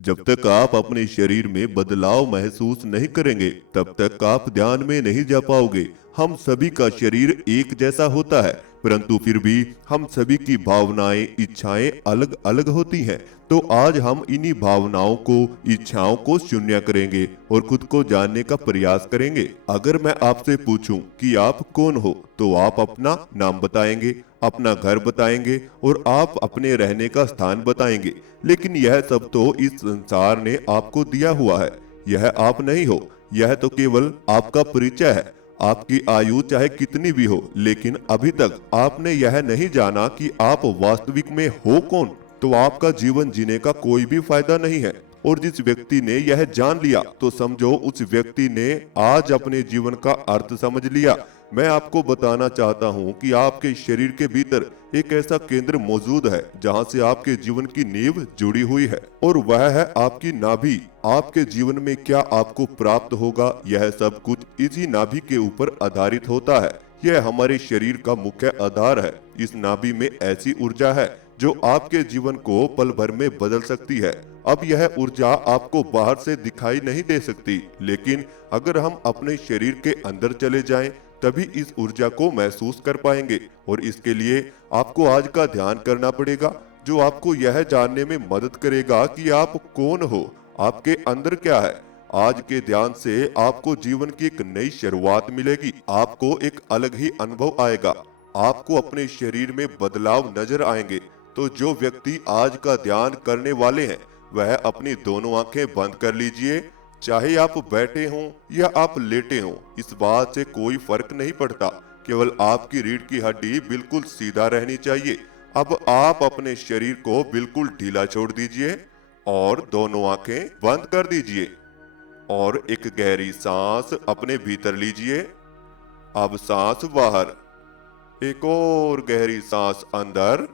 जब तक आप अपने शरीर में बदलाव महसूस नहीं करेंगे, तब तक आप ध्यान में नहीं जा पाओगे। हम सभी का शरीर एक जैसा होता है, परंतु फिर भी हम सभी की भावनाएं, इच्छाएं अलग अलग होती हैं। तो आज हम इन्हीं भावनाओं को, इच्छाओं को शून्य करेंगे और खुद को जानने का प्रयास करेंगे। अगर मैं आपसे पूछूं कि आप कौन हो, तो आप अपना नाम बताएंगे, अपना घर बताएंगे और आप अपने रहने का स्थान बताएंगे। लेकिन यह सब तो इस संसार ने आपको दिया हुआ है। यह आप नहीं हो। यह तो केवल आपका परिचय है। आपकी आयु चाहे कितनी भी हो, लेकिन अभी तक आपने यह नहीं जाना कि आप वास्तविक में हो कौन। तो आपका जीवन जीने का कोई भी फायदा नहीं है। और जिस व्यक्ति ने यह जान लिया, तो समझो उस व्यक्ति ने आज अपने जीवन का अर्थ समझ लिया। मैं आपको बताना चाहता हूं कि आपके शरीर के भीतर एक ऐसा केंद्र मौजूद है जहां से आपके जीवन की नींव जुड़ी हुई है, और वह है आपकी नाभि। आपके जीवन में क्या आपको प्राप्त होगा, यह सब कुछ इसी नाभि के ऊपर आधारित होता है। यह हमारे शरीर का मुख्य आधार है। इस नाभि में ऐसी ऊर्जा है जो आपके जीवन को पल भर में बदल सकती है। अब यह ऊर्जा आपको बाहर से दिखाई नहीं दे सकती, लेकिन अगर हम अपने शरीर के अंदर चले जाएं, तभी इस ऊर्जा को महसूस कर पाएंगे। और इसके लिए आपको आज का ध्यान करना पड़ेगा, जो आपको यह जानने में मदद करेगा कि आप कौन हो, आपके अंदर क्या है। आज के ध्यान से आपको जीवन की एक नई शुरुआत मिलेगी। आपको एक अलग ही अनुभव आएगा। आपको अपने शरीर में बदलाव नजर आएंगे। तो जो व्यक्ति आज का ध्यान करने वाले हैं, वह अपनी दोनों आंखें बंद कर लीजिए। चाहे आप बैठे हों या आप लेटे हों, इस बात से कोई फर्क नहीं पड़ता। केवल आपकी रीढ़ की हड्डी बिल्कुल सीधा रहनी चाहिए। अब आप अपने शरीर को बिल्कुल ढीला छोड़ दीजिए और दोनों आंखें बंद कर दीजिए और एक गहरी सांस अपने भीतर लीजिए। अब सांस बाहर, एक और गहरी सांस अंदर।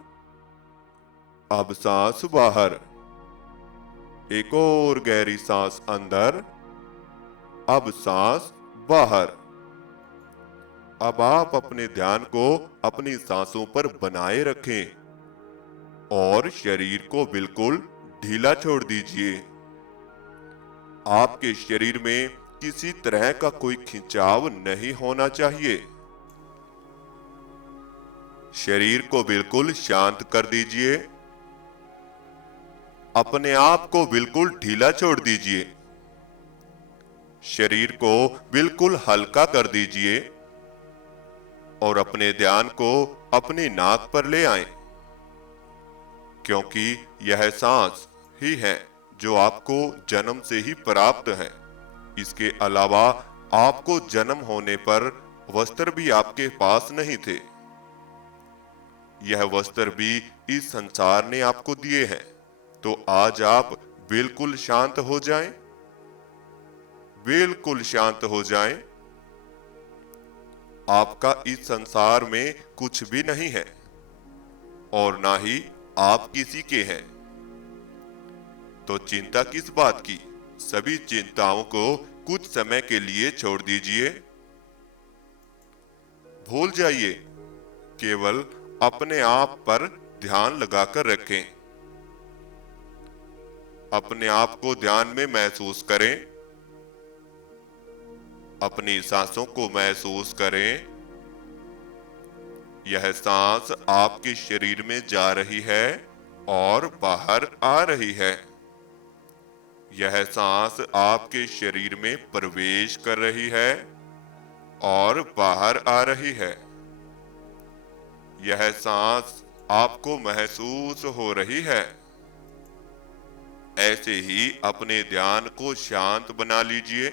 अब सांस बाहर, एक और गहरी सांस अंदर। अब सांस बाहर। अब आप अपने ध्यान को अपनी सांसों पर बनाए रखें और शरीर को बिल्कुल ढीला छोड़ दीजिए। आपके शरीर में किसी तरह का कोई खिंचाव नहीं होना चाहिए। शरीर को बिल्कुल शांत कर दीजिए। अपने आप को बिल्कुल ढीला छोड़ दीजिए। शरीर को बिल्कुल हल्का कर दीजिए और अपने ध्यान को अपनी नाक पर ले आएं, क्योंकि यह सांस ही है जो आपको जन्म से ही प्राप्त है। इसके अलावा आपको जन्म होने पर वस्त्र भी आपके पास नहीं थे। यह वस्त्र भी इस संसार ने आपको दिए हैं। तो आज आप बिल्कुल शांत हो जाएं, बिल्कुल शांत हो जाएं। आपका इस संसार में कुछ भी नहीं है और ना ही आप किसी के हैं। तो चिंता किस बात की? सभी चिंताओं को कुछ समय के लिए छोड़ दीजिए। भूल जाइए। केवल अपने आप पर ध्यान लगाकर रखें। अपने आप को ध्यान में महसूस करें। अपनी सांसों को महसूस करें। यह सांस आपके शरीर में जा रही है और बाहर आ रही है। यह सांस आपके शरीर में प्रवेश कर रही है और बाहर आ रही है। यह सांस आपको महसूस हो रही है। ऐसे ही अपने ध्यान को शांत बना लीजिए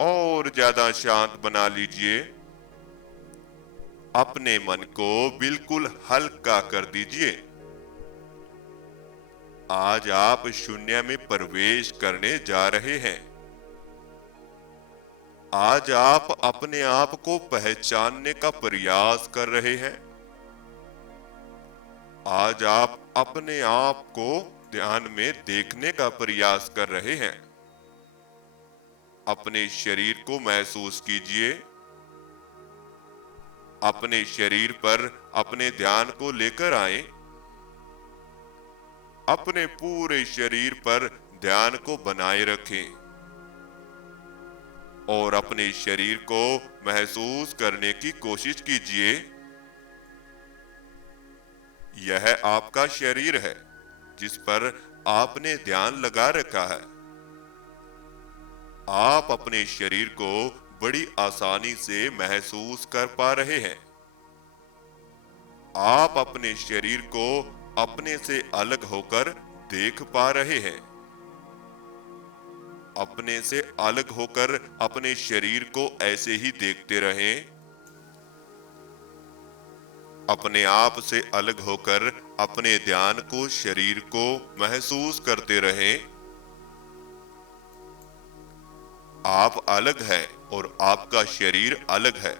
और ज्यादा शांत बना लीजिए। अपने मन को बिल्कुल हल्का कर दीजिए। आज आप शून्य में प्रवेश करने जा रहे हैं। आज आप अपने आप को पहचानने का प्रयास कर रहे हैं। आज आप अपने आप को ध्यान में देखने का प्रयास कर रहे हैं। अपने शरीर को महसूस कीजिए। अपने शरीर पर अपने ध्यान को लेकर आए। अपने पूरे शरीर पर ध्यान को बनाए रखें और अपने शरीर को महसूस करने की कोशिश कीजिए। यह आपका शरीर है जिस पर आपने ध्यान लगा रखा है। आप अपने शरीर को बड़ी आसानी से महसूस कर पा रहे हैं। आप अपने शरीर को अपने से अलग होकर देख पा रहे हैं। अपने से अलग होकर अपने शरीर को ऐसे ही देखते रहें। अपने आप से अलग होकर अपने ध्यान को, शरीर को महसूस करते रहें। आप अलग हैं और आपका शरीर अलग है।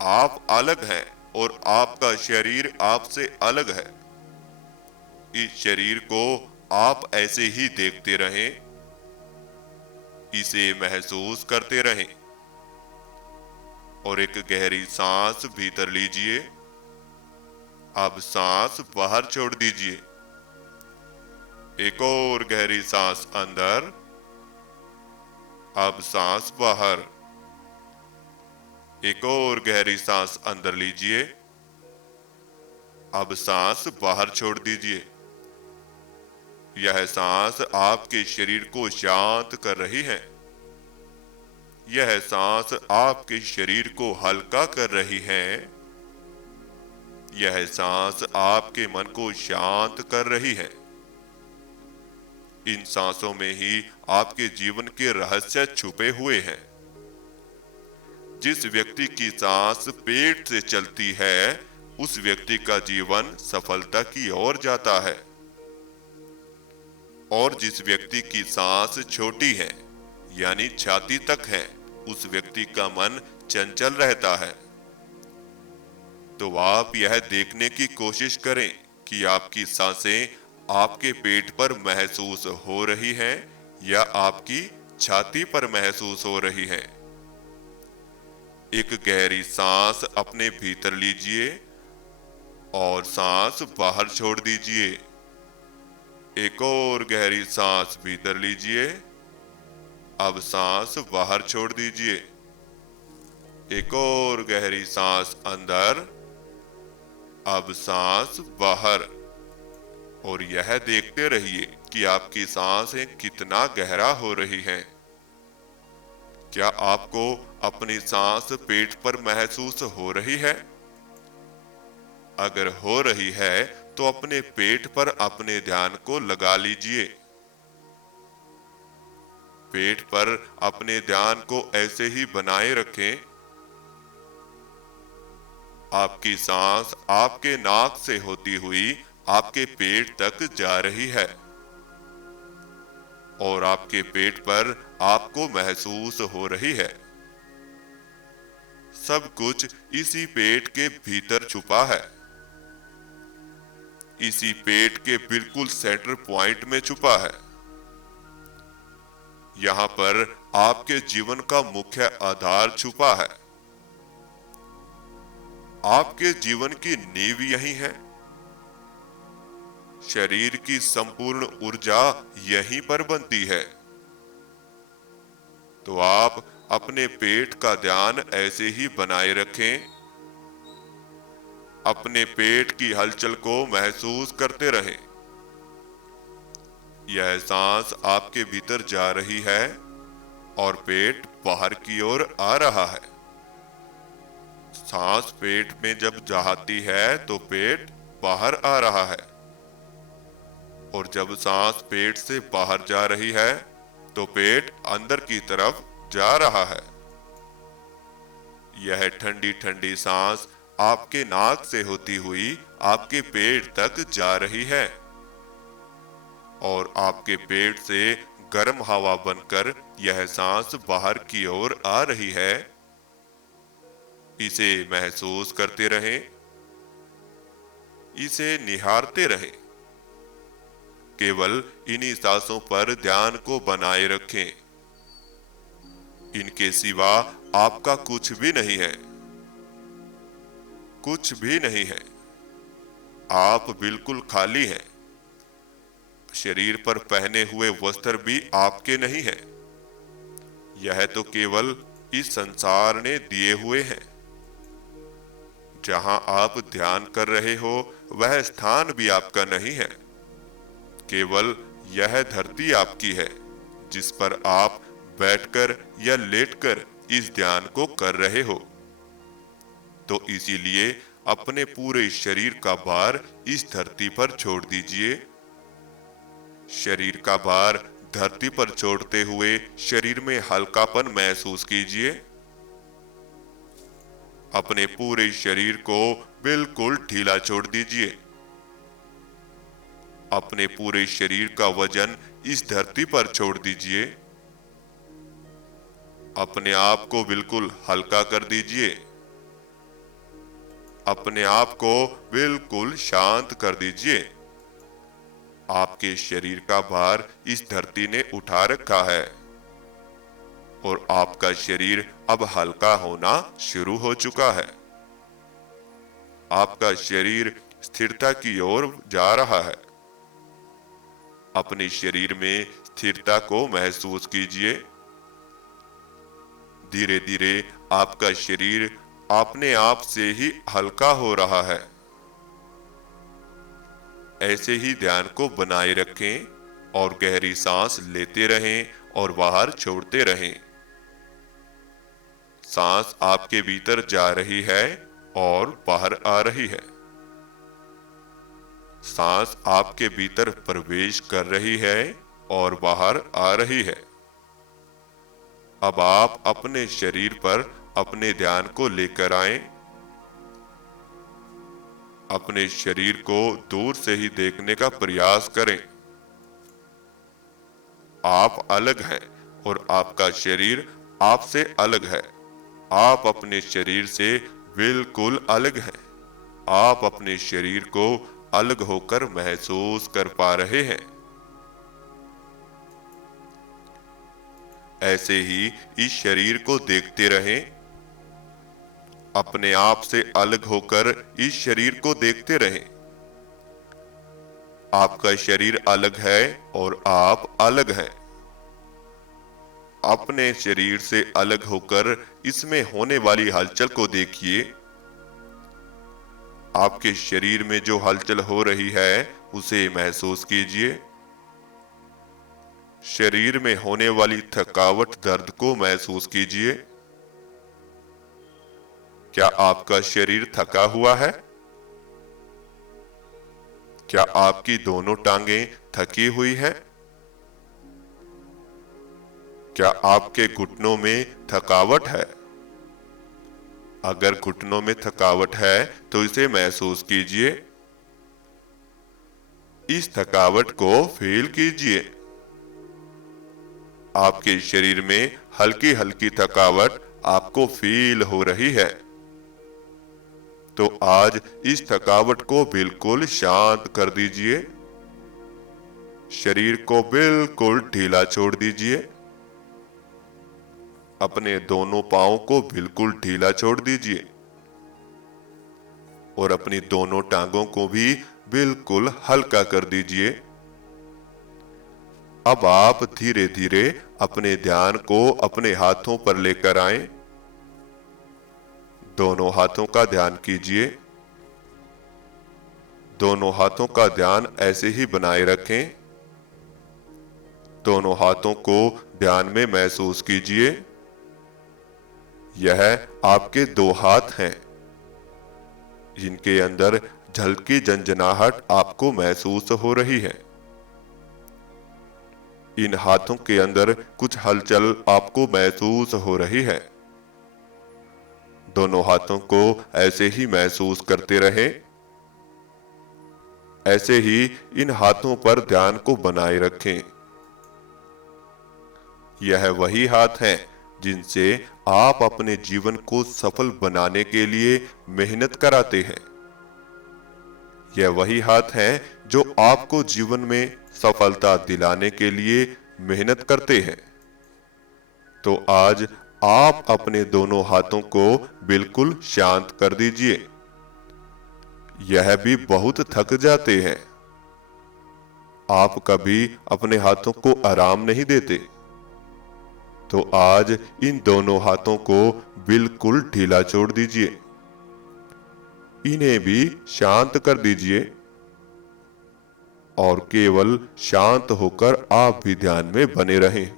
आप अलग हैं और आपका शरीर आपसे अलग है। इस शरीर को आप ऐसे ही देखते रहें, इसे महसूस करते रहें और एक गहरी सांस भीतर लीजिए। अब सांस बाहर छोड़ दीजिए। एक और गहरी सांस अंदर, अब सांस बाहर। एक और गहरी सांस अंदर लीजिए, अब सांस बाहर छोड़ दीजिए। यह सांस आपके शरीर को शांत कर रही है। यह सांस आपके शरीर को हल्का कर रही है। यह सांस आपके मन को शांत कर रही है। इन सांसों में ही आपके जीवन के रहस्य छुपे हुए हैं। जिस व्यक्ति की सांस पेट से चलती है, उस व्यक्ति का जीवन सफलता की ओर जाता है। और जिस व्यक्ति की सांस छोटी है, यानी छाती तक है, उस व्यक्ति का मन चंचल रहता है। तो आप यह देखने की कोशिश करें कि आपकी सांसें आपके पेट पर महसूस हो रही हैं या आपकी छाती पर महसूस हो रही हैं। एक गहरी सांस अपने भीतर लीजिए और सांस बाहर छोड़ दीजिए। एक और गहरी सांस भीतर लीजिए, अब सांस बाहर छोड़ दीजिए। एक और गहरी सांस अंदर, अब सांस बाहर। और यह देखते रहिए कि आपकी सांसें कितना गहरा हो रही हैं। क्या आपको अपनी सांस पेट पर महसूस हो रही है? अगर हो रही है तो अपने पेट पर अपने ध्यान को लगा लीजिए। पेट पर अपने ध्यान को ऐसे ही बनाए रखें। आपकी सांस आपके नाक से होती हुई आपके पेट तक जा रही है और आपके पेट पर आपको महसूस हो रही है। सब कुछ इसी पेट के भीतर छुपा है। इसी पेट के बिल्कुल सेंटर पॉइंट में छुपा है। यहाँ पर आपके जीवन का मुख्य आधार छुपा है। आपके जीवन की नींव यही है। शरीर की संपूर्ण ऊर्जा यहीं पर बनती है। तो आप अपने पेट का ध्यान ऐसे ही बनाए रखें। अपने पेट की हलचल को महसूस करते रहें। यह सांस आपके भीतर जा रही है और पेट बाहर की ओर आ रहा है। सांस पेट में जब जाती है तो पेट बाहर आ रहा है और जब सांस पेट से बाहर जा रही है तो पेट अंदर की तरफ जा रहा है। यह ठंडी ठंडी सांस आपके नाक से होती हुई आपके पेट तक जा रही है और आपके पेट से गर्म हवा बनकर यह सांस बाहर की ओर आ रही है। इसे महसूस करते रहें, इसे निहारते रहें। केवल इन्हीं सांसों पर ध्यान को बनाए रखें। इनके सिवा आपका कुछ भी नहीं है। कुछ भी नहीं है। आप बिल्कुल खाली हैं। शरीर पर पहने हुए वस्त्र भी आपके नहीं हैं। यह तो केवल इस संसार ने दिए हुए हैं। जहां आप ध्यान कर रहे हो वह स्थान भी आपका नहीं है। केवल यह धरती आपकी है जिस पर आप बैठकर या लेटकर इस ध्यान को कर रहे हो। तो इसीलिए अपने पूरे शरीर का भार इस धरती पर छोड़ दीजिए। शरीर का भार धरती पर छोड़ते हुए शरीर में हल्कापन महसूस कीजिए। अपने पूरे शरीर को बिल्कुल ढीला छोड़ दीजिए। अपने पूरे शरीर का वजन इस धरती पर छोड़ दीजिए। अपने आप को बिल्कुल हल्का कर दीजिए। अपने आप को बिल्कुल शांत कर दीजिए। आपके शरीर का भार इस धरती ने उठा रखा है और आपका शरीर अब हल्का होना शुरू हो चुका है। आपका शरीर स्थिरता की ओर जा रहा है। अपने शरीर में स्थिरता को महसूस कीजिए। धीरे धीरे आपका शरीर अपने आप से ही हल्का हो रहा है। ऐसे ही ध्यान को बनाए रखें और गहरी सांस लेते रहें और बाहर छोड़ते रहें। सांस आपके भीतर जा रही है और बाहर आ रही है। सांस आपके भीतर प्रवेश कर रही है और बाहर आ रही है। अब आप अपने शरीर पर अपने ध्यान को लेकर आएं। अपने शरीर को दूर से ही देखने का प्रयास करें। आप अलग हैं और आपका शरीर आपसे अलग है। आप अपने शरीर से बिल्कुल अलग हैं। आप अपने शरीर को अलग होकर महसूस कर पा रहे हैं। ऐसे ही इस शरीर को देखते रहें। अपने आप से अलग होकर इस शरीर को देखते रहें। आपका शरीर अलग है और आप अलग हैं। अपने शरीर से अलग होकर इसमें होने वाली हलचल को देखिए। आपके शरीर में जो हलचल हो रही है उसे महसूस कीजिए। शरीर में होने वाली थकावट, दर्द को महसूस कीजिए। क्या आपका शरीर थका हुआ है? क्या आपकी दोनों टांगें थकी हुई हैं? क्या आपके घुटनों में थकावट है? अगर घुटनों में थकावट है तो इसे महसूस कीजिए। इस थकावट को फील कीजिए। आपके शरीर में हल्की हल्की थकावट आपको फील हो रही है। तो आज इस थकावट को बिल्कुल शांत कर दीजिए। शरीर को बिल्कुल ढीला छोड़ दीजिए। अपने दोनों पांवों को बिल्कुल ढीला छोड़ दीजिए और अपनी दोनों टांगों को भी बिल्कुल हल्का कर दीजिए। अब आप धीरे धीरे अपने ध्यान को अपने हाथों पर लेकर आएं। दोनों हाथों का ध्यान कीजिए। दोनों हाथों का ध्यान ऐसे ही बनाए रखें। दोनों हाथों को ध्यान में महसूस कीजिए। यह आपके दो हाथ हैं जिनके अंदर झलकी झंझनाहट आपको महसूस हो रही है। इन हाथों के अंदर कुछ हलचल आपको महसूस हो रही है। दोनों हाथों को ऐसे ही महसूस करते रहें। ऐसे ही इन हाथों पर ध्यान को बनाए रखें। यह वही हाथ हैं जिनसे आप अपने जीवन को सफल बनाने के लिए मेहनत कराते हैं। यह वही हाथ हैं जो आपको जीवन में सफलता दिलाने के लिए मेहनत करते हैं। तो आज आप अपने दोनों हाथों को बिल्कुल शांत कर दीजिए। यह भी बहुत थक जाते हैं। आप कभी अपने हाथों को आराम नहीं देते, तो आज इन दोनों हाथों को बिल्कुल ढीला छोड़ दीजिए। इन्हें भी शांत कर दीजिए और केवल शांत होकर आप भी ध्यान में बने रहें।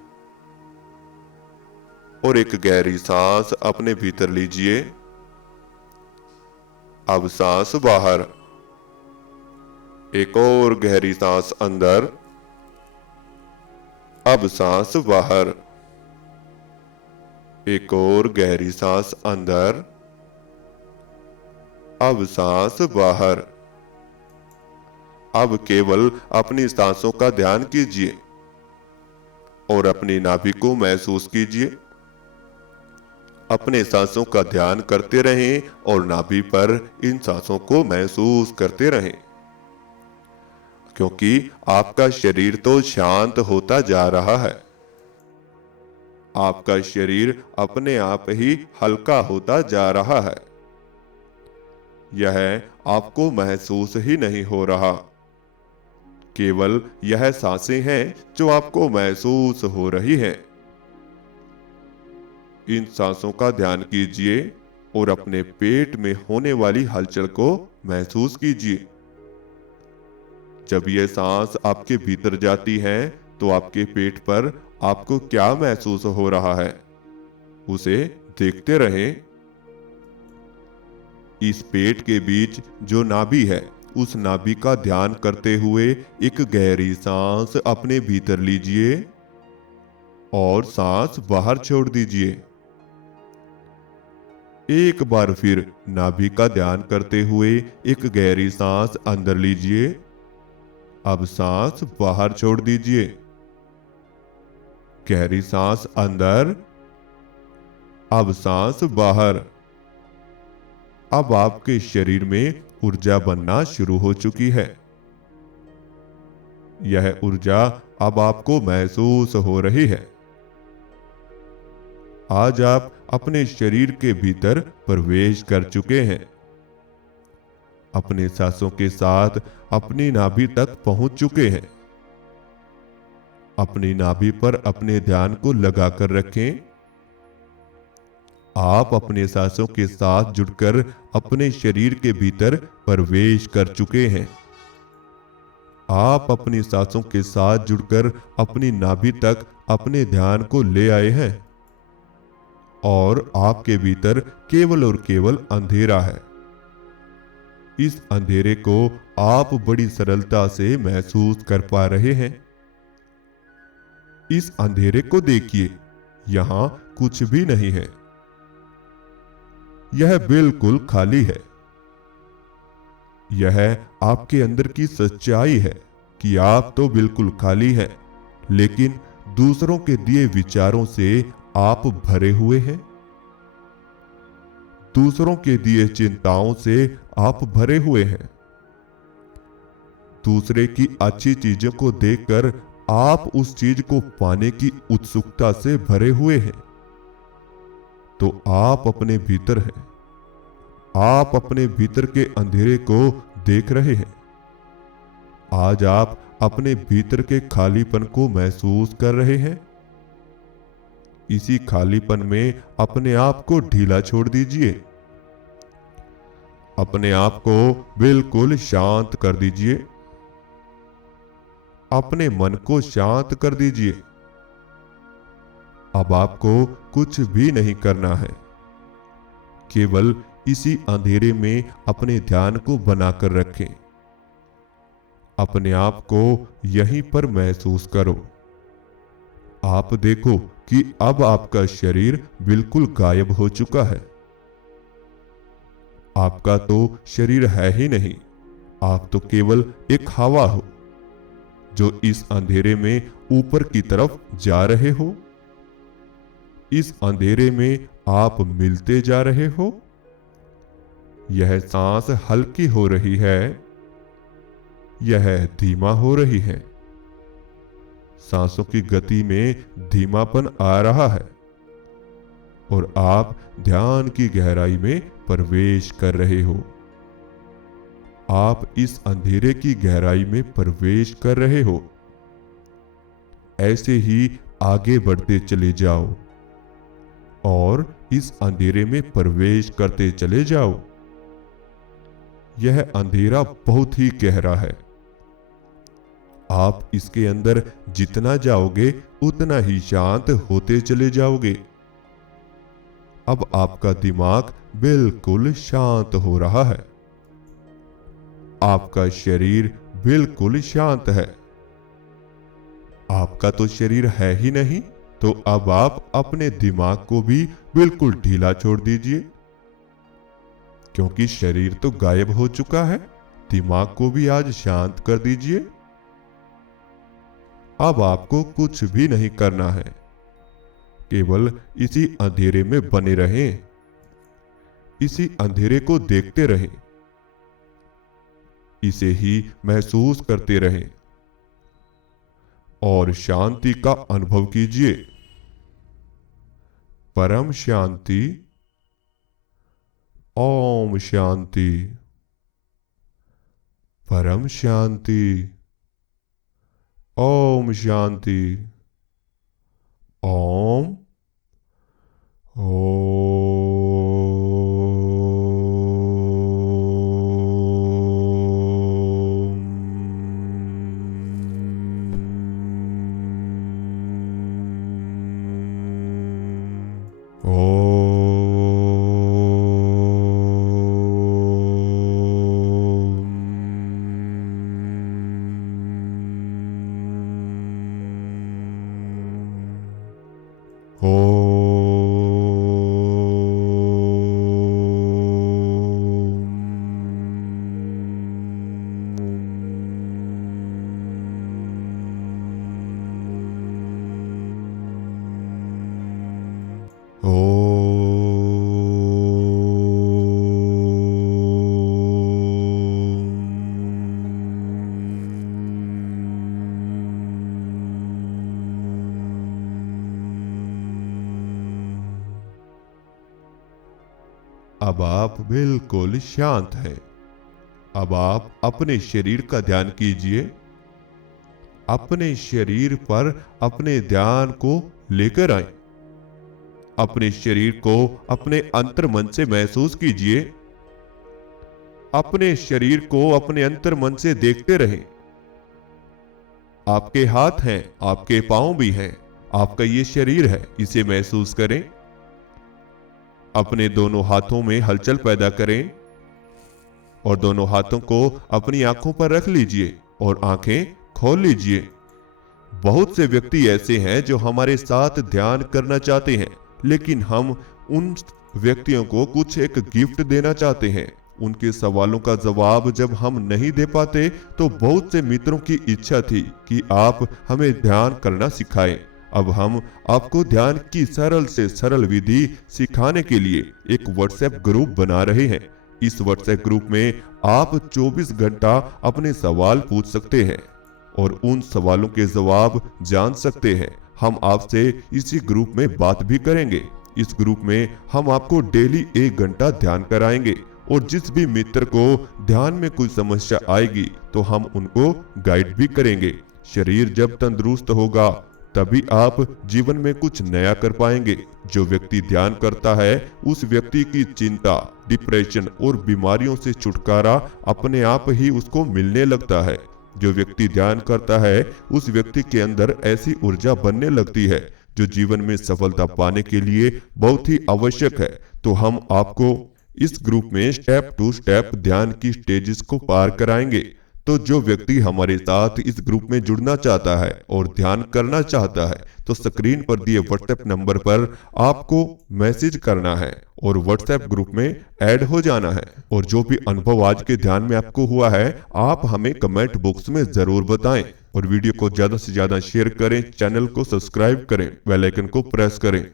और एक गहरी सांस अपने भीतर लीजिए। अब सांस बाहर। एक और गहरी सांस अंदर। अब सांस बाहर। एक और गहरी सांस अंदर। अब सांस बाहर। अब केवल अपनी सांसों का ध्यान कीजिए और अपनी नाभि को महसूस कीजिए। अपने सांसों का ध्यान करते रहें और नाभि पर इन सांसों को महसूस करते रहें, क्योंकि आपका शरीर तो शांत होता जा रहा है। आपका शरीर अपने आप ही हल्का होता जा रहा है। यह आपको महसूस ही नहीं हो रहा, केवल यह सांसें हैं जो आपको महसूस हो रही हैं। इन सांसों का ध्यान कीजिए और अपने पेट में होने वाली हलचल को महसूस कीजिए। जब यह सांस आपके भीतर जाती है तो आपके पेट पर आपको क्या महसूस हो रहा है, उसे देखते रहें। इस पेट के बीच जो नाभि है, उस नाभि का ध्यान करते हुए एक गहरी सांस अपने भीतर लीजिए और सांस बाहर छोड़ दीजिए। एक बार फिर नाभि का ध्यान करते हुए एक गहरी सांस अंदर लीजिए। अब सांस बाहर छोड़ दीजिए। गहरी सांस अंदर। अब सांस बाहर। अब आपके शरीर में ऊर्जा बनना शुरू हो चुकी है। यह ऊर्जा अब आपको महसूस हो रही है। आज आप अपने शरीर के भीतर प्रवेश कर चुके हैं। अपने सांसों के साथ अपनी नाभि तक पहुंच चुके हैं। अपनी नाभि पर अपने ध्यान को लगाकर रखें। आप अपने सांसों के साथ जुड़कर अपने शरीर के भीतर प्रवेश कर चुके हैं। आप अपनी सांसों के साथ जुड़कर अपनी नाभि तक अपने ध्यान को ले आए हैं और आपके भीतर केवल और केवल अंधेरा है। इस अंधेरे को आप बड़ी सरलता से महसूस कर पा रहे हैं। इस अंधेरे को देखिए, यहां कुछ भी नहीं है। यह बिल्कुल खाली है। यह आपके अंदर की सच्चाई है कि आप तो बिल्कुल खाली हैं, लेकिन दूसरों के दिए विचारों से आप भरे हुए हैं। दूसरों के दिए चिंताओं से आप भरे हुए हैं। दूसरे की अच्छी चीजों को देखकर आप उस चीज को पाने की उत्सुकता से भरे हुए हैं। तो आप अपने भीतर हैं। आप अपने भीतर के अंधेरे को देख रहे हैं। आज आप अपने भीतर के खालीपन को महसूस कर रहे हैं। इसी खालीपन में अपने आप को ढीला छोड़ दीजिए। अपने आप को बिल्कुल शांत कर दीजिए। अपने मन को शांत कर दीजिए। अब आपको कुछ भी नहीं करना है। केवल इसी अंधेरे में अपने ध्यान को बनाकर रखें। अपने आप को यहीं पर महसूस करो। आप देखो कि अब आपका शरीर बिल्कुल गायब हो चुका है। आपका तो शरीर है ही नहीं, आप तो केवल एक हवा हो जो इस अंधेरे में ऊपर की तरफ जा रहे हो। इस अंधेरे में आप मिलते जा रहे हो। यह सांस हल्की हो रही है, यह धीमा हो रही है। सांसों की गति में धीमापन आ रहा है और आप ध्यान की गहराई में प्रवेश कर रहे हो। आप इस अंधेरे की गहराई में प्रवेश कर रहे हो। ऐसे ही आगे बढ़ते चले जाओ और इस अंधेरे में प्रवेश करते चले जाओ। यह अंधेरा बहुत ही गहरा है। आप इसके अंदर जितना जाओगे उतना ही शांत होते चले जाओगे। अब आपका दिमाग बिल्कुल शांत हो रहा है। आपका शरीर बिल्कुल शांत है। आपका तो शरीर है ही नहीं, तो अब आप अपने दिमाग को भी बिल्कुल ढीला छोड़ दीजिए, क्योंकि शरीर तो गायब हो चुका है। दिमाग को भी आज शांत कर दीजिए। अब आपको कुछ भी नहीं करना है, केवल इसी अंधेरे में बने रहें, इसी अंधेरे को देखते रहें, इसे ही महसूस करते रहें और शांति का अनुभव कीजिए। परम शांति, ओम शांति, परम शांति, ओम शांति, ओम अब आप बिल्कुल शांत हैं। अब आप अपने शरीर का ध्यान कीजिए। अपने शरीर पर अपने ध्यान को लेकर आए। अपने शरीर को अपने अंतर मन से महसूस कीजिए। अपने शरीर को अपने अंतर मन से देखते रहें। आपके हाथ हैं, आपके पांव भी हैं, आपका ये शरीर है, इसे महसूस करें। अपने दोनों हाथों में हलचल पैदा करें और दोनों हाथों को अपनी आंखों पर रख लीजिए और आंखें खोल लीजिए। बहुत से व्यक्ति ऐसे हैं जो हमारे साथ ध्यान करना चाहते हैं, लेकिन हम उन व्यक्तियों को कुछ एक गिफ्ट देना चाहते हैं। उनके सवालों का जवाब जब हम नहीं दे पाते, तो बहुत से मित्रों की इच्छा थी कि आप हमें ध्यान करना सिखाएं। अब हम आपको ध्यान की सरल से सरल विधि सिखाने के लिए एक व्हाट्सएप ग्रुप बना रहे हैं। इस व्हाट्सएप ग्रुप में आप 24 घंटा अपने सवाल पूछ सकते हैं और उन सवालों के जवाब जान सकते हैं। हम आपसे इसी ग्रुप में बात भी करेंगे। इस ग्रुप में हम आपको डेली 1 घंटा ध्यान कराएंगे और जिस भी मित्र को ध्यान में कोई समस्या आएगी तो हम उनको गाइड भी करेंगे। शरीर जब तंदुरुस्त होगा तभी आप जीवन में कुछ नया कर पाएंगे। जो व्यक्ति ध्यान करता है उस व्यक्ति की चिंता, डिप्रेशन और बीमारियों से छुटकारा अपने आप ही उसको मिलने लगता है। जो व्यक्ति ध्यान करता है उस व्यक्ति के अंदर ऐसी ऊर्जा बनने लगती है जो जीवन में सफलता पाने के लिए बहुत ही आवश्यक है। तो हम आपको इस ग्रुप में स्टेप टू स्टेप ध्यान की स्टेजेस को पार कराएंगे। तो जो व्यक्ति हमारे साथ इस ग्रुप में जुड़ना चाहता है और ध्यान करना चाहता है, तो स्क्रीन पर दिए व्हाट्सएप नंबर पर आपको मैसेज करना है और व्हाट्सएप ग्रुप में ऐड हो जाना है। और जो भी अनुभव आज के ध्यान में आपको हुआ है, आप हमें कमेंट बॉक्स में जरूर बताएं और वीडियो को ज्यादा से ज्यादा शेयर करें, चैनल को सब्सक्राइब करें, बेल आइकन को प्रेस करें।